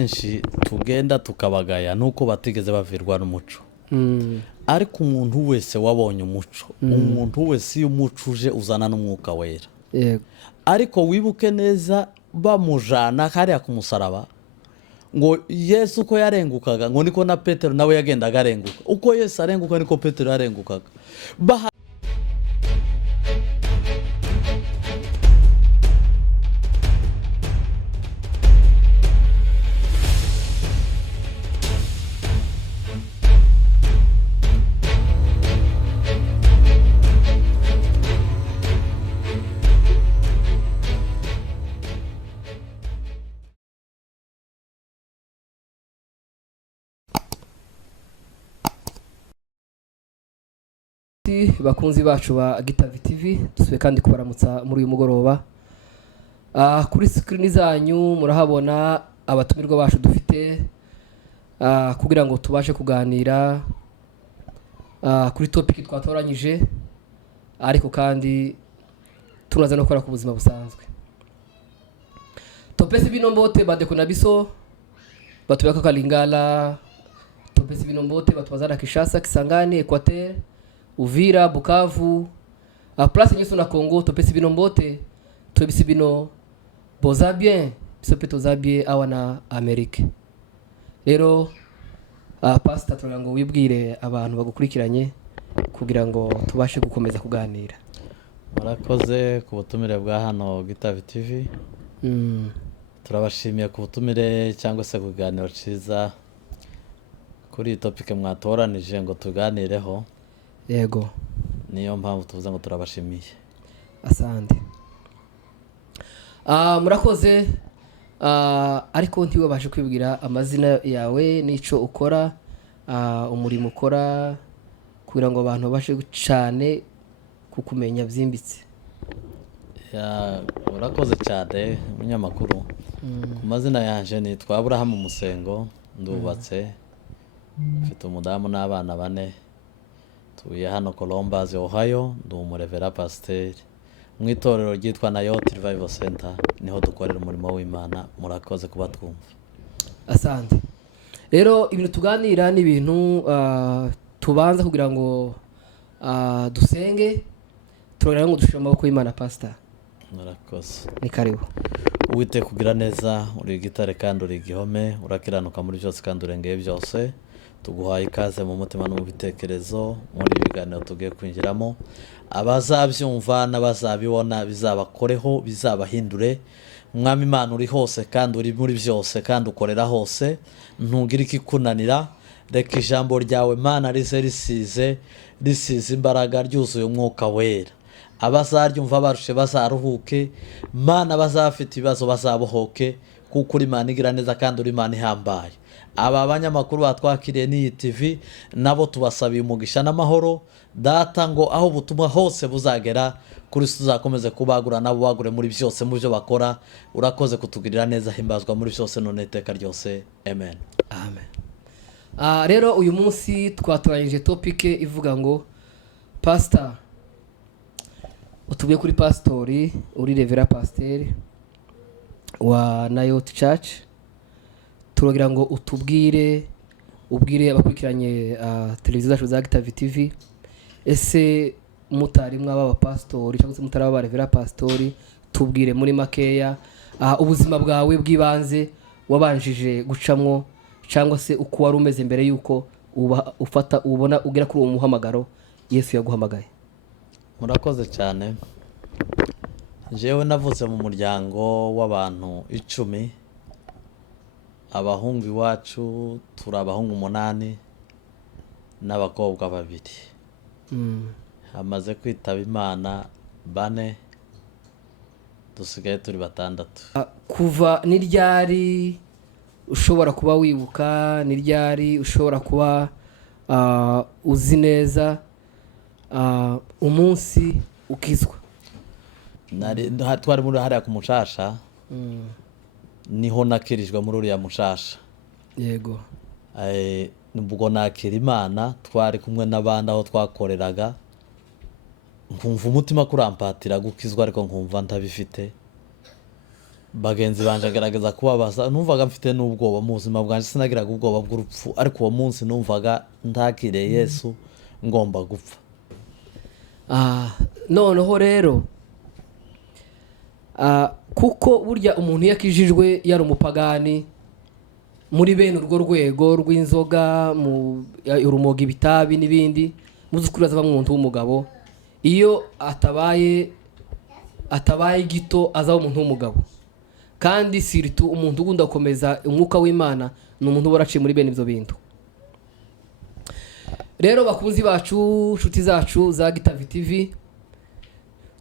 benshi tugenda tukabagaya nuko batigeze bavirwa n'umuco. Ariko umuntu wese wabonye umuco, umuntu wese iyo umuco uje uzana n'umwuka wera. Yego. Ariko wibuke neza bamujana hariya ku musaraba ngo Yesu uko yarengukaga ngo niko na Petero nawe yagendaga arenguka. Uko Yesu arenguka niko Petero yarengukaga. Bakunzi bacu ba Gitavi TV dusuye kandi kubaramutsa muri uyu mugoroba. Kuri screen zanyu murahabona abatumirwa bacu dufite kugira ngo tubashe kuganira kuri topic twatoranyije, ariko kandi tunaza no gukora ku buzima busanzwe. Topesi binombote badekuna biso batubaka Kalingala, topesi binombote batubazana Kishasa, Kisangani, Equateur, Uvira, Bukavu, place nyinshi na Congo. Topesi binombote tubisi bino boza bien bisopeto za bien awana Amerika. Rero pastor turango wibwire abantu bagukurikiranye kugira ngo tubashe gukomeza kuganira. Murakoze ku butumire bwa hano Gitavi TV. Turabashimiye ku butumire cyangwa se kuganira ciza kuri topic mwatoranije ngo tuganireho. Yego. Niyo mpamvu tuvuze ngo turabashimiye. Asante. Murakoze. Ariko ntiwe baje kwibwira amazina yawe n'ico ukora, umurimo ukora kugira ngo abantu bashe gucane kukumenya byimbitse. Murakoze cyane umunyamakuru. Ku mazina yanje ni Avuze Musengo, ndubatse, mfite umudamu n'abana 4. Tuye hano Columbus, Ohio, ndi umurevera pasteur mu itorero ryitwa Nayoti Revival Center, niho dukorera umurimo w'Imana. Murakoze kuba twumva. Asante. Rero ibintu tuganira ni ibintu tubanza kugira ngo dusenge, turongera ngo dushire amaboko y'Imana. Pastor, murakoze. Ni karibu. Uwite kugira neza, uri gitare kandi uri gihome, urakiranuka muri byose kandi urengeye byose. Tuguhaye ikaze mu mutima no mu bitekerezo muri biganiro tugiye kwinjiramo. Abazabyumva n'abazabibona bizabakoreho, bizabahindure. Mwami Imana uri hose kandi uri muri byose kandi ukorera hose, ntugira ikikunanira. Reka ijambo ryawe Mana rize risize imbaraga, ryuzuye umwuka wera. Abazaryumva barushe bazaruhuke, Mana bazafite ibibazo bazabohoke, kuko uri Imana igira neza kandi uri Imana ihambaye. Aba banyamakuru batwakiriye ni TV nabo tubasabiye umugisha n'amahoro. Data ngo aho butumwa hose buzagera kuri tuzakomeze kubagura nabo bagure muri byose mu byo bakora. Urakoze kutugirira neza, himbazwa muri byose none iteka ryose. Amen. Amen. Rero uyu munsi twatoranyije topic ivuga ngo pastor, utubiye kuri pastori, uri revera pasteur wa Nayoti Church. Turogira ngo ubwire abakurikiranye televiziyo zacu za Gitavi TV, ese mutari mwaba pastori cyangwa se mutari aba revera pastori, tubwire muri makeya ubuzima bwawe bw'ibanze wabanjije gucamwo cyangwa se uko wari umeze mbere yuko ubona ugera kuri uwo muhamagaro Yesu yaguhamagaye. Murakoze cyane. Jewe navutse mu muryango w'abantu 10. Abahungu iwacu turi abahungu 8 n'abakobwa 2. Hamaze kwitaba Imana 4, dusigaye turi 6. Kuva ni ryari ushobora kuba wibuka, ni ryari ushobora kuba uzi neza umunsi ukizwa? Twari muri hariya ku Mushasha. Niho nakirijwe muri uriya Mushasha. Yego. Nubwo nakira Imana twari kumwe n'abandi aho twakoreraga, nkumva umutima kurampatira gukizwa, ariko nkumva ntabifite. bagenzi banje agaragaza kubabaza, numvaga mfite n'ubwoba mu buzima bwanjye, sinagiraga ubwoba bw'urupfu, ariko uwo munsi numvaga ntakiriye Yesu ngomba gupfa. Noneho rero kuko burya umuntu yakijijwe yari umupagani muri bene urwo rwego rw'inzoga, urumogi, ibitabi n'ibindi, muzukuru azaba umuntu w'umugabo, iyo atabaye gito azaba umuntu w'umugabo. Kandi siritu umuntu ugunda gukomeza umwuka w'Imana ni umuntu uba waraciye muri bene ibyo bintu. Rero bakunzi bacu, nshuti zacu za Gitavi TV,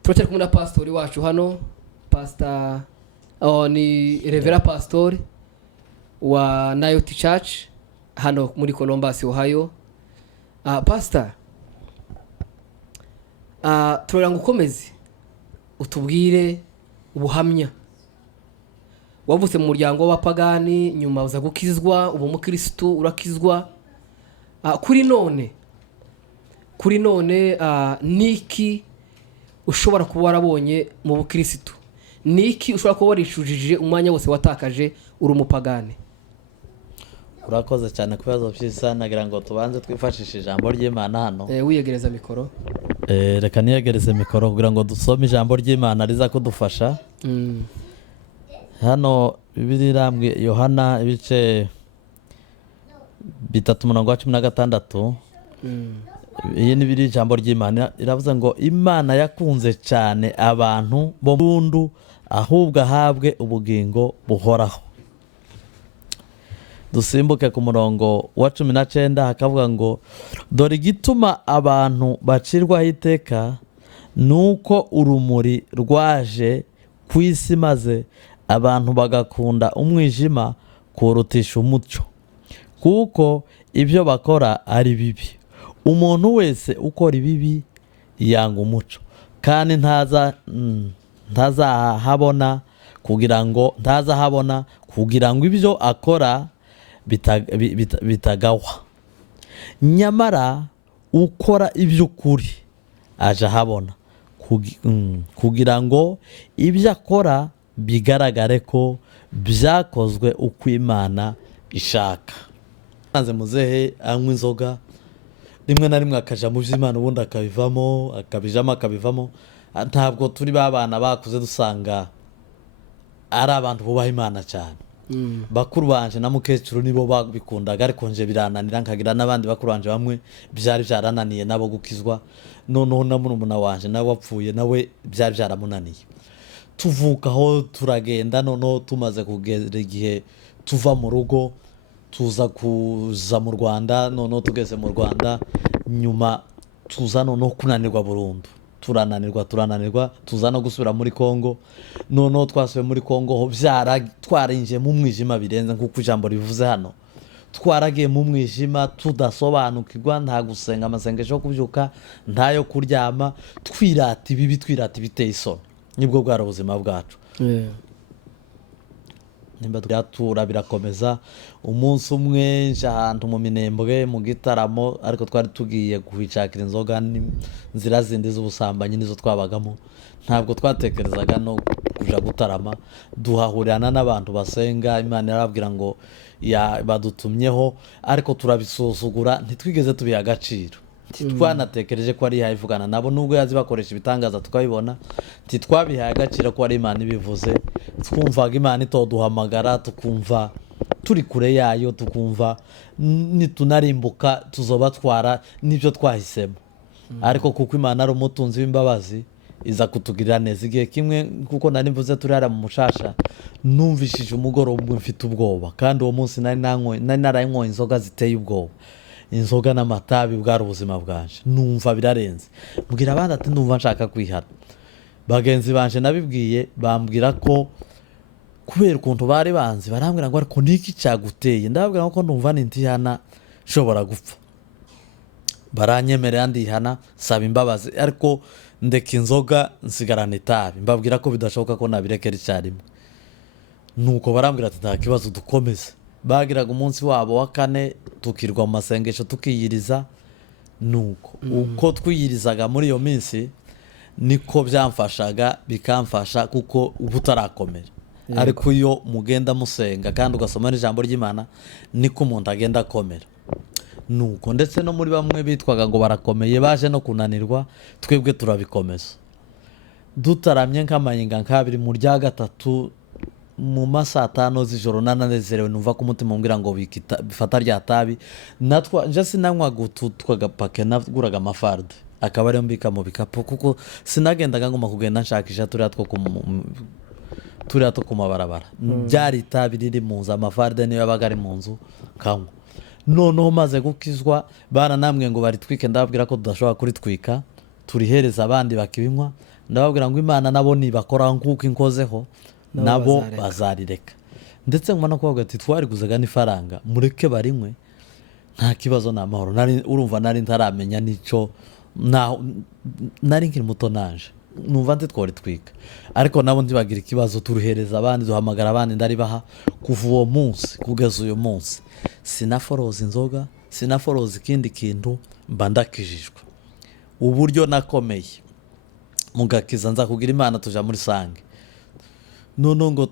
turacyari kumwe na pastori wacu hano, ni Revera Pastori wa Nayoti Church hano muri Columbus, Ohio. Pastor, turaranga ukomeze utubwire ubuhamya. Wavutse mu muryango w'abapagani, nyuma uza gukizwa, ubu mukristo urakizwa. Kuri none niki ushobora kuba warabonye mu bukristo? Niki ushobora kuba warishujije umwanya wose watakaje uri umupagani? Urakoze cyane ku bibazo byiza, nagira ngo tubanze twifashishe ijambo ry'Imana hano. Wiyegereza mikoro. Reka niyegereze mikoro kugira ngo dusome ijambo ry'Imana riza kudufasha. Hano Bibiliya irambwiye Yohana ibice 3:16. Iyi ni biri ijambo ry'Imana, iravuze ngo Imana yakunze cyane abantu bo bundu ahubwo ahabwe ubugingo buhoraho. Dusimbuke ku murongo wa 19 hakavuga ngo dore igituma abantu bacirwaho iteka nuko urumuri rwaje ku isi, maze abantu bagakunda umwijima kurutisha umucyo, kuko ibyo bakora ari bibi. Umuntu wese ukora ibibi yanga umucyo, kandi ntazahabona kugira ngo ibyo akora bitagawa. Nyamara ukora iby'ukuri aje ahabona, kugira ngo ibyo akora bigaragare ko byakozwe uko Imana ishaka. Anze muzehe anywa inzoga, rimwe na rimwe akaja mu by'Imana, ubundi akabivamo. Ntabwo turi babana bakuze dusanga ari abantu bubaha Imana cyane. Bakuru banje na mukecuru nibo babikundaga, ariko nje birananira, nkagira n'abandi bakuru banje bamwe byari byarananiye nabo gukizwa. Noneho na murumuna wanje nawe wapfuye, nawe byari byaramunaniye. Tuvukaho turagenda, noneho tumaze kugera igihe tuva mu rugo tuza mu Rwanda. Noneho tugeze mu Rwanda, nyuma tuza noneho kunanirwa burundu, turananirwa tuza no gusubira muri Kongo. Noneho twasubiye muri Kongo ho twarinjiye mu mwijima birenze nk'uko ijambo rivuze hano. Twaragiye mu mwijima tudasobanukirwa, nta gusenga amasengesho yo kubyuka, ntayo kuryama, twirata ibibi, twirata ibiteye isoni. Nibwo bwari ubuzima bwacu. Nimba turatura birakomeza. Umunsi umwe nje ahantu mu Minembwe mu gitaramo, ariko twari tugiye guhicakira inzoga n'inzira zindi z'ubusambanyi nizo twabagamo. Ntabwo twatekerezaga no kuja gutarama. Duhahurirana n'abantu basenga, Imana yarababwira ngo badutumyeho, ariko turabisuzugura, ntitwigeze tubiha agaciro. Twanatekereje ko ari ivugana nabo, nubwo yazi bakoresha ibitangaza tukabibona, titwabihaye agaciro ko ari Imana ibivuze. Twumvaga Imana itoduhamagara, tukumva turi kure yayo, tukumva nitunarimbuka tuzobatwara n'ibyo twahisemo. Ariko kuko Imana ari umutunzi w'imbabazi, iza kutugirira neza. Igihe kimwe kuko nari mvuze turi hariya mu Mushasha, numvishije umugoroba umwe mfite ubwoba, kandi uwo munsi nari naranywa inzoga ziteye ubwoba, inzoga n'amatabi, bwari ubuzima bwanje. Numva birarenze, mbwira abandi ati ndumva nshaka kwihana. Bagenzi banje nabibwiye, bambwira ko kubera ukuntu bari banzi, barambwira ngo ariko niki cyaguteye? Ndababwira ko ndumva nintihana nshobora gupfa. Baranyemerera ndihana, saba imbabazi, ariko ndeka inzoga nsigarana itabi. Mbabwira ko bidashoboka ko nabirekera icyarimwe. Nuko barambwira ati nta kibazo, dukomeze. Bagiraga umunsi wabo wa 4, tukirwa mu masengesho tukiyiriza. Nuko uko twiyirizaga muri iyo minsi niko byamfashaga, bikamfasha kuko ubutarakomera. ariko iyo mugenda musenga kandi ugasoma n'ijambo ry'Imana niko umuntu agenda akomera. Nuko ndetse no muri bamwe bitwaga ngo barakomeye baje no kunanirwa, twebwe turabikomeza dutaramye nk'amayinga nk'abiri mu rya gatatu mu masaa 5 z'ijoro nananezerewe, numva ko umutima umbwira ngo bifata rya tabi. Nje sinanywaga utu twagapake, naguraga amafarde akaba ariyo mbika mu bikapu, kuko sinagendaga ngoma kugenda nshakisha turiya two ku mabarabara. Byari itabi riri mu nzu, amafarde niyo yabaga ari mu nzu kanywa. Noneho maze gukizwa baranambwiye ngo baritwike, ndababwira ko tudashobora kuritwika, turihereza abandi bakibinywa. Ndababwira ngo Imana nabo nibakora nk'uko inkozeho nabo bazarireka. Ndetse ngoma no kuvuga ati twariguzaga n'ifaranga, mureke barinywe nta kibazo n'amahoro. Urumva nari ntaramenya nico, nari nkiri muto nanje numva ntitworitwika, ariko nabo ntibagira ikibazo, turuhereza abandi, duhamagara abandi ndaribaha. Kuva uwo munsi kugeza uyu munsi sinaforoza inzoga, sinaforoza ikindi kintu, mba ndakijijwe. Uburyo nakomeye mugakiza nza kugira Imana tuja muri sange. None ngo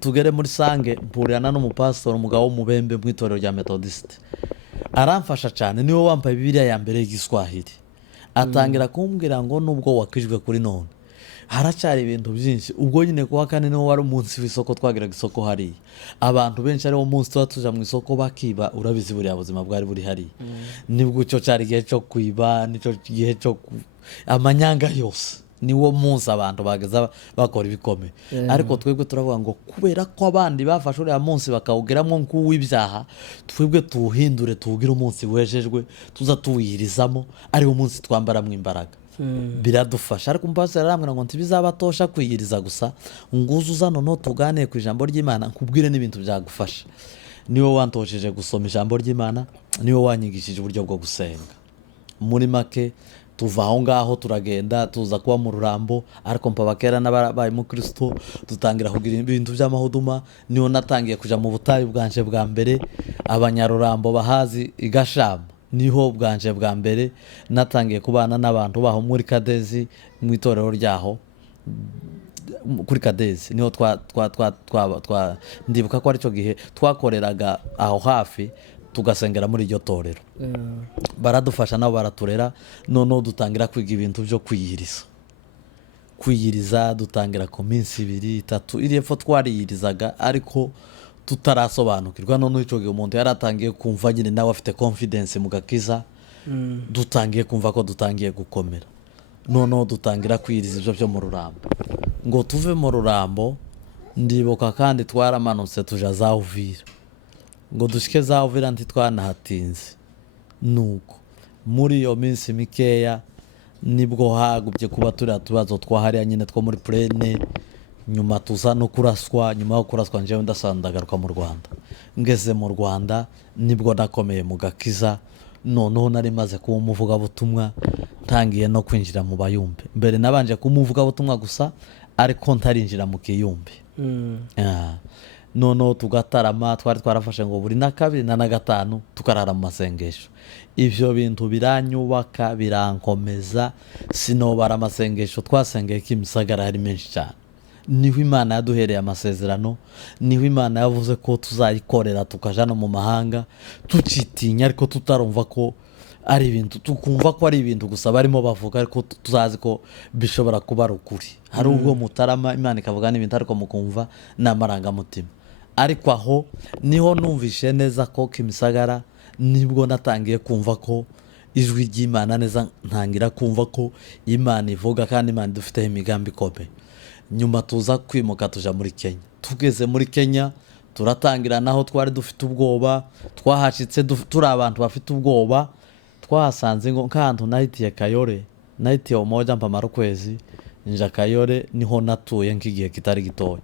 tugere muri sange mpurana n'umupastor, umugabo w'umubembe mu itorero rya Methodiste. Aramfasha cyane, niwe wambaye Bibiliya ya mbere y'Igiswahili. Atangira kumbwira ngo nubwo wakijwe kuri none haracyari ibintu byinshi. Ubwo nyine kuwa kane niho wari umunsi w'isoko, twagiraga isoko hariya. Abantu benshi ariwo munsi tuba tuja mu isoko bakiba, urabizi buriya buzima bwari buri hariya. Nibwo cyo cyari igihe cyo kwiba, nicyo gihe cyo amanyanga yose, niwo munsi abantu bageza bakora ibikomeye. Ariko twebwe turavuga ngo kubera ko abandi bafashe uriya munsi bakawugeramo nk'uw'ibyaha, twebwe tuwuhindure tuwugire umunsi wejejwe, tuza tuwiyirizamo, ariwo munsi twambaramo imbaraga. Biradufasha. Ariko umupasiteri arambwira ngo ntibizabatosha kwiyiriza gusa, nguzuza noneho tuganire ku ijambo ry'Imana, nkubwire n'ibintu byagufasha. Niwe wantosheje gusoma ijambo ry'Imana, niwe wanyigishije uburyo bwo gusenga. Muri make tuva aho ngaho turagenda tuza kuba mu Rurambo, ariko mpabakera n'abaye mu Kristo dutangira kugira ibintu by'amahuduma. Niho natangiye kuja mu butayu bwanje bwa mbere, abanyarurambo bahazi igashama, niho bwanje bwa mbere natangiye kubana n'abantu baho muri Kadezi, mu itorero ryaho kuri Kadezi. Niho ndibuka ko ari cyo gihe twakoreraga aho hafi, tugasengera muri iryo torero. Baradufasha nabo baraturera. Noneho dutangira kwiga ibintu byo kwiyiriza, dutangira ku minsi 2-3 iri epfo twariyirizaga, ariko tutarasobanukirwa. Noneho icyo gihe umuntu yaratangiye kumva nyine nawe afite confidence mu gakiza, dutangiye kumva ko dutangiye gukomera. Noneho dutangira kwiyiriza ibyo byo mu Rurambo. Ngo tuve mu Rurambo, ndibuka kandi twaramanutse tuja za Uvira. Ngo dushike za Uvira ntitwanahatinze. Nuko muri iyo minsi mikeya nibwo hagubye kuba turiya tubazo twahariya nyine two muri plene. Nyuma tuza no kuraswa, nyuma yo kuraswa njewe ndasandagaruka mu Rwanda. Ngeze mu Rwanda nibwo nakomeye mu gakiza. Noneho nari maze kuba umuvugabutumwa, ntangiye no kwinjira mu bayumbe. Mbere nabanje kumuvugabutumwa gusa, ariko ntarinjira mu kiyumbe. Noneho tugatarama, twari twarafashe ngo buri na 2 na 5 tukarara mu masengesho. Ivyo bintu biranyubaka, birankomeza. Sinobara amasengesho twasengeye Kimisagara hari menshi cyane. Niho Imana yaduhereye amasezerano, niho Imana yavuze ko tuzayikorera tukaja no mu mahanga, tucitinya ariko tutarumva ko ari ibintu, tukumva ko ari ibintu gusa barimo bavuga, ariko tuzazi ko bishobora kuba ari ukuri. Hari ubwo mutarama Imana ikavuga n'ibintu ariko mukumva n'amarangamutima. Ariko aho niho numvishe neza ko Kimisagara, nibwo natangiye kumva ko ijwi ry'Imana neza, ntangira kumva ko Imana ivuga kandi Imana dufite imigambi ikomeye. Nyuma tuza kwimuka tuja muri Kenya. Tugeze muri Kenya turatangira, naho twari dufite ubwoba, twahashitse turi abantu bafite ubwoba. Twahasanze ngo nkantu nahitiye Kayore, nahitiye umoja mpamara ukwezi nja Kayore, niho natuye nk'igihe kitari gitoya.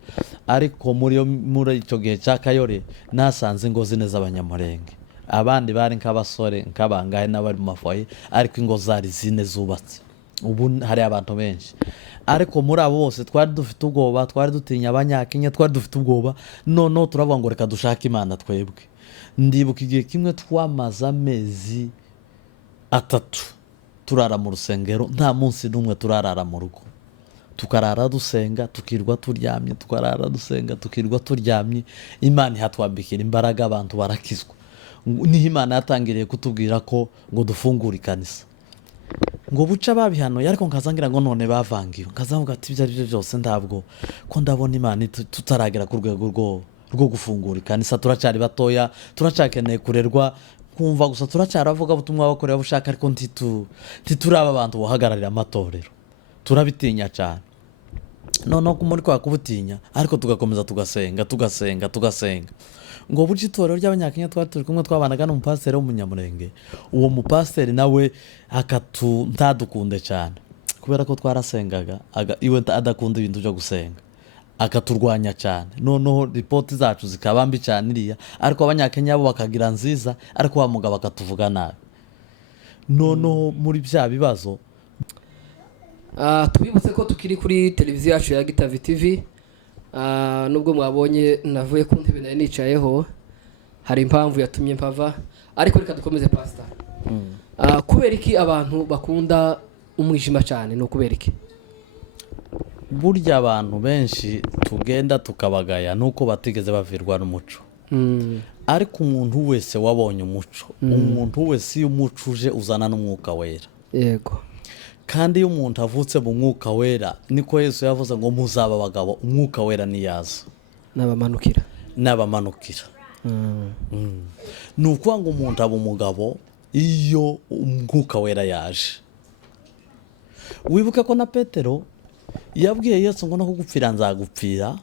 Ariko muri icyo gihe cya Kayore nasanze ingo zine z'abanyamurenge, abandi bari nk'abasore nk'abangahe n'abari mu mafoye, ariko ingo zari zine zubatse. Ubu hari abantu benshi, ariko muri abo bose twari dufite ubwoba, twari dutinya Abanyakenya, twari dufite ubwoba. Noneho turavuga ngo reka dushake Imana twebwe. Ndibuka igihe kimwe twamaze amezi 3 turara mu rusengero, nta munsi n'umwe turarara mu rugo. tukarara dusenga tukirwa turyamye, tukarara dusenga tukirwa turyamye, Imana ihatwambikira imbaraga, abantu barakizwa. Niho Imana yatangiriye kutubwira ko ngo dufungure ikanisa, ngo buca babihanuye, ariko nkazangira ngo none bavangiwe, nkazavuga ati ibyo ari byo byose ntabwo ko ndabona Imana tutaragera ku rwego rwo gufungura ikanisa. Turacyari batoya, turacyakeneye kurerwa, kumva gusa turacyaravuga ubutumwa bakorera bushaka, ariko ntituraba abantu bahagararira amatorero, turabitinya cyane. Noneho muri kwa kubutinya, ariko tugakomeza tugasenga ngo buryo itorero ry'Abanyakenya twari turi kumwe twabanaga n'umupasiteri w'umunyamurenge. Uwo mupasiteri nawe ntadukunde cyane, kubera ko twarasengaga, iwe adakunda ibintu byo gusenga, akaturwanya cyane. Noneho ripoti zacu zikaba mbi cyane iriya, ariko Abanyakenya bo bakagira nziza, ariko wa mugabo akatuvuga nabi. Noneho muri bya bibazo tubibutse ko tukiri kuri televiziyo yacu ya Gitavi TV. Nubwo mwabonye navuye ku ntebe nari nicayeho, hari impamvu yatumye mpava, ariko reka dukomeze pastor. Kubera iki abantu bakunda umwijima cyane? No kubera iki? Burya abantu benshi tugenda tukabagaya nuko batigeze bavirwa n'umuco. Ariko umuntu wese wabonye umuco, umuntu wese iyo umuco uje uzana n'umwuka wera. Yego. Kandi iyo umuntu avutse mu mwuka wera, niko Yesu yavuze ngo muzaba abagabo, umwuka wera niyaza n'abamanukira. Ni ukuvuga ngo umuntu aba umugabo iyo umwuka wera yaje. Wibuke ko na Petero yabwiye Yesu ngo no kugupfira nzagupfira,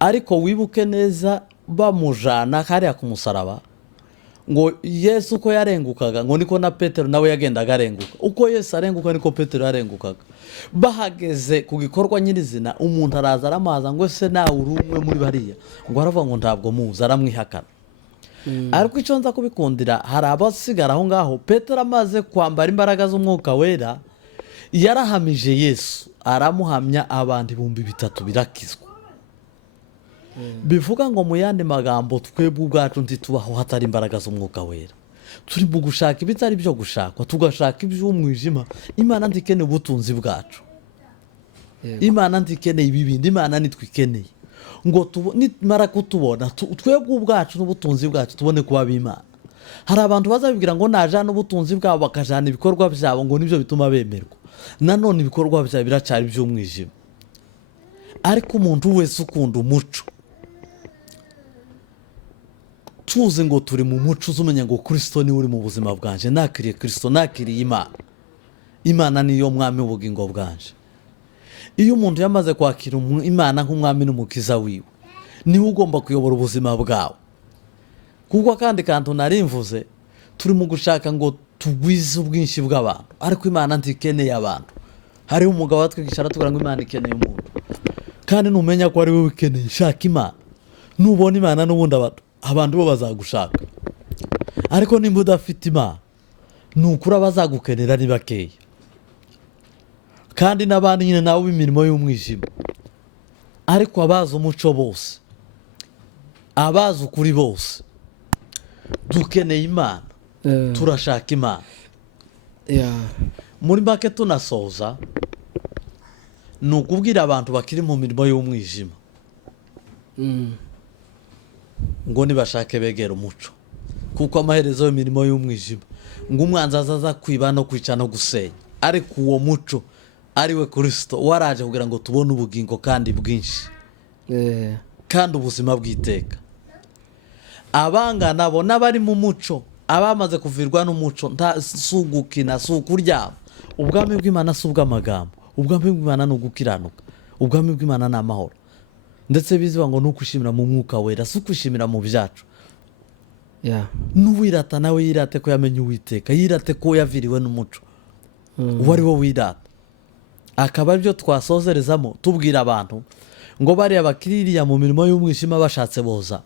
ariko wibuke neza bamujana hariya ku musaraba, ngo Yesu uko yarengukaga ngo niko na Petero nawe yagendaga arenguka. Uko Yesu arenguka niko Petero yarengukaga. Bahageze ku gikorwa nyirizina, umuntu araza aramaza ngo ese nawe uri umwe muri bariya, ngo aravuga ngo ntabwo muzi, aramwihakana. Ariko icyo nza kubikundira, hari abasigara aho ngaho. Petero amaze kwambara imbaraga z'umwuka wera, yarahamije Yesu, aramuhamya, abantu 3,000 birakizwa. Bivuga ngo mu yandi magambo, twebwe ubwacu ntitubaho hatari imbaraga z'umwuka wera. Turi mu gushaka ibitari byo gushakwa, tugashaka iby'umwijima. Imana ndikeneye ubutunzi bwacu, Imana ndikeneye ibibindi, Imana nitwikeneye ngo nimara kutubona twebwe ubwacu n'ubutunzi bwacu tubone kuba b'Imana. Hari abantu bazabibwira ngo najana ubutunzi bwabo bakajana ibikorwa byabo ngo nibyo bituma bemerwa. Nanone ibikorwa byabo biracyari by'umwijima. Ariko umuntu wese ukunda umuco, tuzi ngo turi mu muco, uzumenya ngo Kristo ni uri mu buzima bwanje, nakiriye Kristo, nakiriye Imana. Imana niyo mwami w'ubugingo bwanje. Iyo umuntu yamaze kwakira Imana nk'umwami n'umukiza wiwe, niwe ugomba kuyobora ubuzima bwawe. Kuko kandi kantu narimvuze, turi mu gushaka ngo tugwize ubwinshi bw'abantu, ariko Imana ntikeneye abantu. Hari umugabo watwigisha aratubwira ngo Imana ikeneye umuntu. Kandi numenya ko ari wowe ukeneye, shaka Imana. Nubona Imana n'ubundi abantu bo bazagushaka. Ariko nimba udafite Imana, nukuri abazagukenera ni bakeya. Kandi n'abandi nyine nabo b'imirimo y'umwijima. Ariko abazi umuco bose, abazi ukuri bose, dukeneye Imana, turashaka Imana. Muri make tunasoza, ni ukubwira abantu bakiri mu mirimo y'umwijima ngo nibashake begera umuco, kuko amaherezo y'imirimo y'umwijima ngo umwanzi azaza kwiba no kwica no gusenya. Ariko uwo muco ari we Kristo waraje kugira ngo tubone ubugingo kandi bwinshi, kandi ubuzima bw'iteka. Abangana bo n'abari mu muco, abamaze kuvirwa n'umuco, sugukina sukuryama. Ubwami bw'Imana si ubw'amagambo, ubwami bw'Imana ni ugukiranuka, ubwami bw'Imana ni amahoro. Ndetse biziba ngo nukwishimira mu mwuka wera, si ukwishimira mu byacu. N'uwirata nawe yirate ko yamenye Uwiteka, yirate ko yaviriwe n'umuco, uwo ari wo wirata. Akaba aribyo twasozerezamo tubwira abantu ngo bariya bakiririya mu mirimo y'umwijima bashatse boza,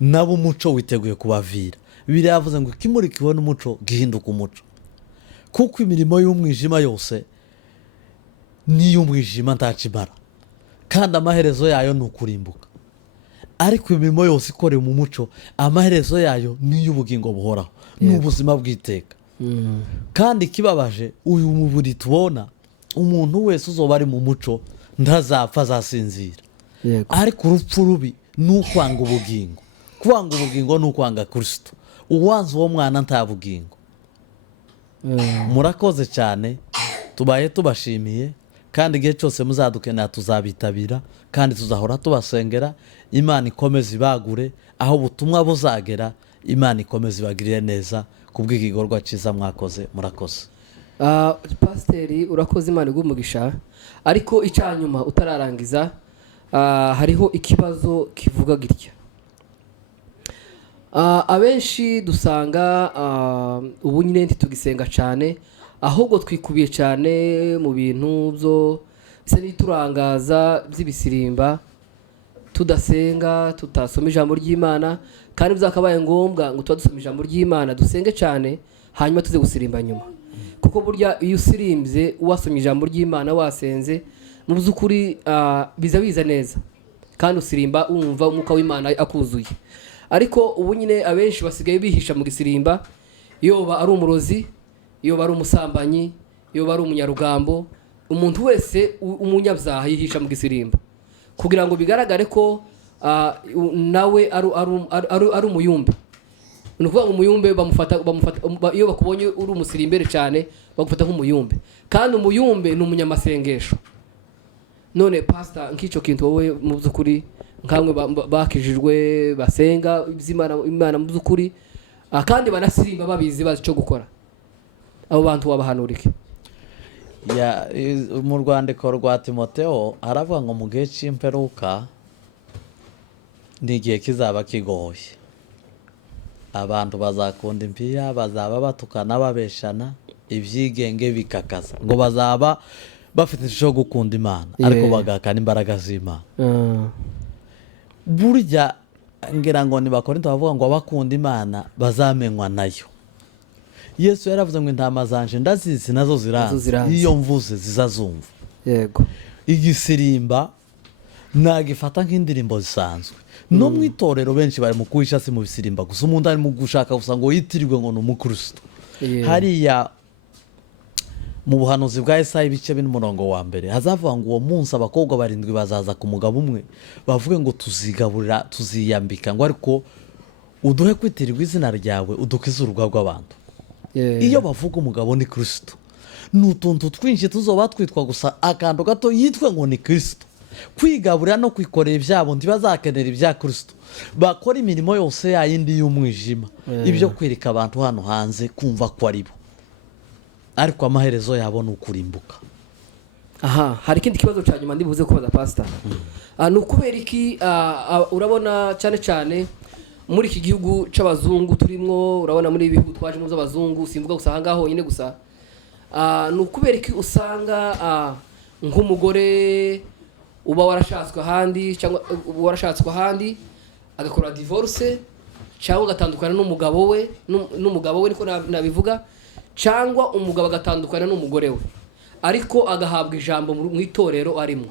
nabo umuco witeguye kubavira. Bibiliya yavuze ngo ikimurikiwe n'umuco gihinduka umuco, kuko imirimo y'umwijima yose ni y'umwijima ntacimara, kandi amaherezo yayo ni ukurimbuka. Ariko imirimo yose ikorewe mu muco, amaherezo yayo ni y'ubugingo buhoraho, ni ubuzima bw'iteka. Kandi kibabaje, uyu mubiri tubona umuntu wese uzoba ari mu muco ntazapfa azasinzira. Ariko urupfu rubi ni ukwanga ubugingo. Kwanga ubugingo ni ukwanga Kristo. Uwanze uwo mwana nta bugingo. Murakoze cyane, tubaye tubashimiye, kandi igihe cyose muzadukenera tuzabitabira, kandi tuzahora tubasengera. Imana ikomeze ibagure aho ubutumwa buzagera. Imana ikomeze ibagirire neza kubw'igikorwa cyiza mwakoze. Murakoze. Pasiteri urakoze, Imana igumugisha. Ariko icyanyuma utararangiza, hariho ikibazo kivuga gitya. Abenshi dusanga ubu nyine ntitugisenga cyane, ahubwo twikubiye cyane mu bintu byo bisa n'iturangaza by'ibisirimba, tudasenga, tutasoma ijambo ry'Imana, kandi byakabaye ngombwa ngo tuba dusoma ijambo ry'Imana dusenge cyane, hanyuma tuze gusirimba nyuma. Kuko burya iyo usirimbye wasomye ijambo ry'Imana wasenze, mu by'ukuri biza neza, kandi usirimba wumva umwuka w'Imana akuzuye. Ariko ubu nyine abenshi basigaye bihisha mu gisirimba, iyo ari umurozi, iyo ari umusambanyi, iyo ari umunyarugambo, umuntu wese umunyabyaha yihisha mu gisirimba kugira ngo bigaragare ko nawe ari umuyumbe. Ni ukuvuga ngo umuyumbe bamufata iyo bakubonye uri umusirimbere cyane bagufata nk'umuyumbe, kandi umuyumbe ni umunyamasengesho. None pastor, nk'icyo kintu wowe mu by'ukuri nkamwe bakijijwe basenga Imana mu by'ukuri, kandi banasirimba babizi bazi icyo gukora, abo bantu wabahanurike? Mu rwandiko rwa Timoteyo haravuga ngo mu gihe cy'imperuka ni igihe kizaba kigoye. Abantu bazakunda impiya, bazaba batukana babeshana, ibyigenge bikakaza, ngo bazaba bafite ishusho yo gukunda Imana ariko bagahakana imbaraga z'Imana. Burya ngira ngo nibakorinto bavuga ngo abakunda Imana bazamenywa nayo. Yesu yaravuze ngo intama zanje ndazizi nazo ziranze, iyo mvuze zizazumva. Yego. Igisirimba nagifata nk'indirimbo zisanzwe. No mu itorero benshi bari mu kwisha si mu bisirimba gusa, umuntu ari mu gushaka gusa ngo yitirirwe ngo ni umukristo. Hariya mu buhanuzi bwa Yesaya ibice 1 hazavuga ngo uwo munsi abakobwa 7 bazaza ku mugabo umwe bavuge ngo tuzigaburira tuziyambika, ngo ariko uduhe kwitirirwa izina ryawe udukize urugwa rw'abantu. Iyo bavuga umugabo ni Kristo, n'utuntu twinshi tuzoba twitwa gusa akantu gato yitwe ngo ni Kristo. Kwigaburira no kwikorera ibyabo ntibazakenera ibya Kristo, bakora imirimo yose yayindi y'umwijima, ibyo kwereka abantu hano hanze kumva ko ari bo, ariko amaherezo yabo ni ukurimbuka. Hari ikindi kibazo cya nyuma ndibuze kubaza pastor. Ni ukubera iki urabona cyane cyane muri iki gihugu c'abazungu turimo, urabona muri ibihugu twaje mu by'abazungu, simvuga gusa ahangaho honyine gusa, ni ukubera iki usanga nk'umugore uba warashatswe ahandi cyangwa warashatswe ahandi agakora divorce cyangwa agatandukana n'umugabo we niko nabivuga, cyangwa umugabo agatandukana n'umugore we ariko agahabwa ijambo mu itorero arimo?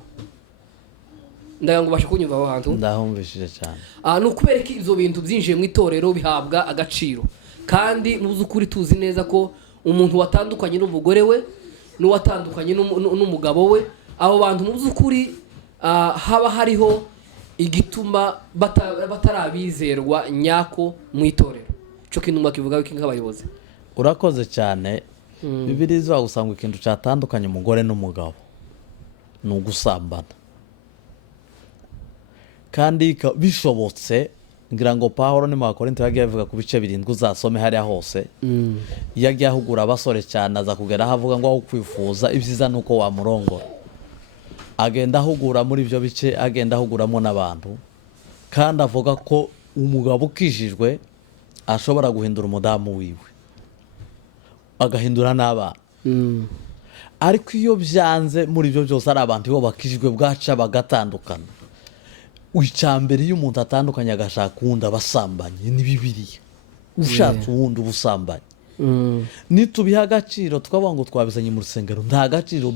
Ndagira ngo ubashe kunyumva aho hantu. Ndahumvishije cyane. Ni ukubera ko ibyo bintu byinjiye mu itorero bihabwa agaciro, kandi n'uzukuri tuzi neza ko umuntu watandukanye n'umugore we n'uwatandukanye n'umugabo we, abo bantu mu by'ukuri haba hariho igituma batarabizerwa nyako mu itorero. Cyo kintu mwakivuga iki nk'abayobozi? Urakoze cyane. Bibiliya ivuga gusanga ikintu cyatandukanye umugore n'umugabo ni ugusambana, kandi bishobotse ngira ngo Pawulo ni mu Bakorinto yagiye avuga ku bice 7 uzasome hariya hose, yagiye ahugura abasore cyane aza kugera aho avuga ngo aho kwifuza ibyiza nuko wamurongora. Agenda ahugura muri ibyo bice, agenda ahuguramo n'abantu, kandi avuga ko umugabo ukijijwe ashobora guhindura umudamu wiwe agahindura n'abana. Ariko iyo byanze muri ibyo byose ari abantu bo bakijijwe bwaca bagatandukana. Icambere iyo umuntu atandukanye agashaka uwundi abasambanye ni Bibiliya. Ushatse uwundi ubusambanye. Nitubiha agaciro twavuga ngo twabizanye mu rusengero, nta gaciro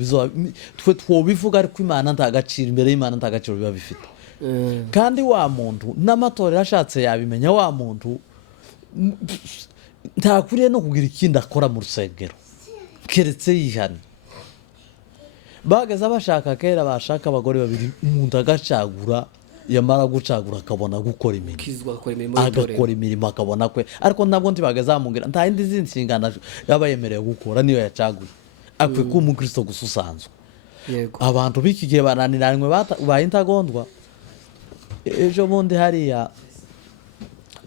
twe twobivuga, ariko Imana nta gaciro, imbere y'Imana nta gaciro biba bifite. Kandi wa muntu n'amatorero ashatse yabimenya, wa muntu ntakwiriye no kugira ikindi akora mu rusengero keretse yihana. bageze abashaka kera bashaka abagore babiri umuntu agacagura yamara gucagura akabona gukora imirimo Gukizwa akora imirimo y'itorero agakora imirimo akabona kwe ariko ntabwo ntibagazamubwira nta yindi nshingano yaba yemerewe gukora niyo yacaguye akwiye kuba umukristo gusa usanzwe yego abantu b'iki gihe bananiranywe baye intagondwa ejo bundi hariya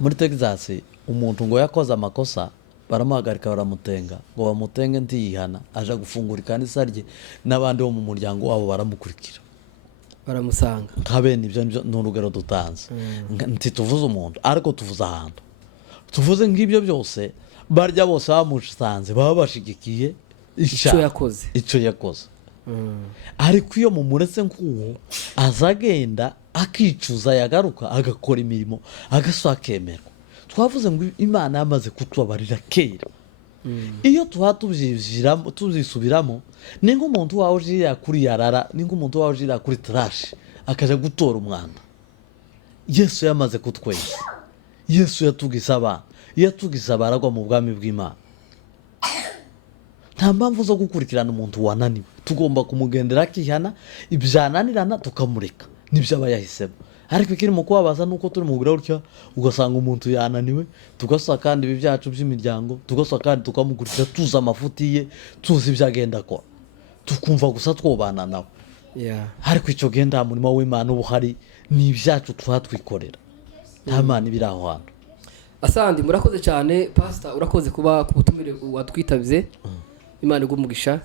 muri Texas umuntu ngo yakoze amakosa baramuhagarika baramutenga ngo bamutenge ntiyihana aje gufungura ikanisa rye n'abandi bo mu muryango wabo baramukurikira baramusanga nkabene ibyo ni urugero dutanze ntituvuze umuntu ariko tuvuze ahantu tuvuze nk'ibyo byose barya bose bamusanze baba bashigikiye icyo yakoze ariko iyo mumuretse nk'uwo azagenda akicuza yagaruka agakora imirimo agasaba akemerwa twavuze ngo Imana yamaze kutubabarira kera iyo tuba tubyisubiramo ni nk'umuntu wawe ujira kuri yarara ni nk'umuntu wawe ujira kuri tarashi akaja gutora umwanda Yesu yamaze kutweza Yesu yatugize abana yatugize abaragwa mu bwami bw'Imana nta mpamvu zo gukurikirana umuntu wananiwe tugomba kumugendera akihana ibyananirana tukamureka nibyo aba yahisemo ariko ikiri mu kubabaza nuko turi mu bugura gutya ugasanga umuntu yananiwe tugasa kandi ibi byacu by'imiryango tugasa kandi tukamukurikira tuzi amafuti ye tuzi ibyo agenda akora tukumva gusa twobana nawe ariko icyo genda murimo w'Imana ubu hari ni ibyacu twatwikorera nta Mana ibiri aho hantu asandi murakoze cyane pastor urakoze kuba ku butumire watwitabye Imana igumugisha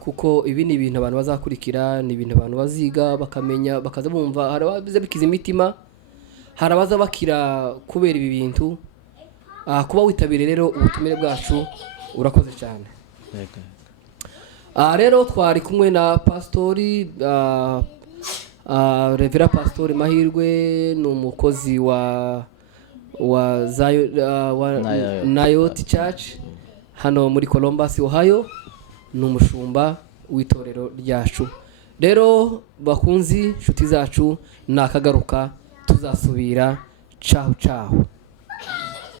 kuko ibi ni ibintu abantu bazakurikira ni ibintu abantu baziga bakamenya bakaza bumva hari ababize bikiza imitima hari abaza bakira kubera ibi bintu kuba witabire rero ubutumire bwacu urakoze cyane rero twari kumwe na pastori Revera Pastori Mahirwe ni umukozi wa Nayoti Church hano muri Columbus Ohio ni umushumba w'itorero ryacu rero bakunzi inshuti zacu nakagaruka tuzasubira ciao ciao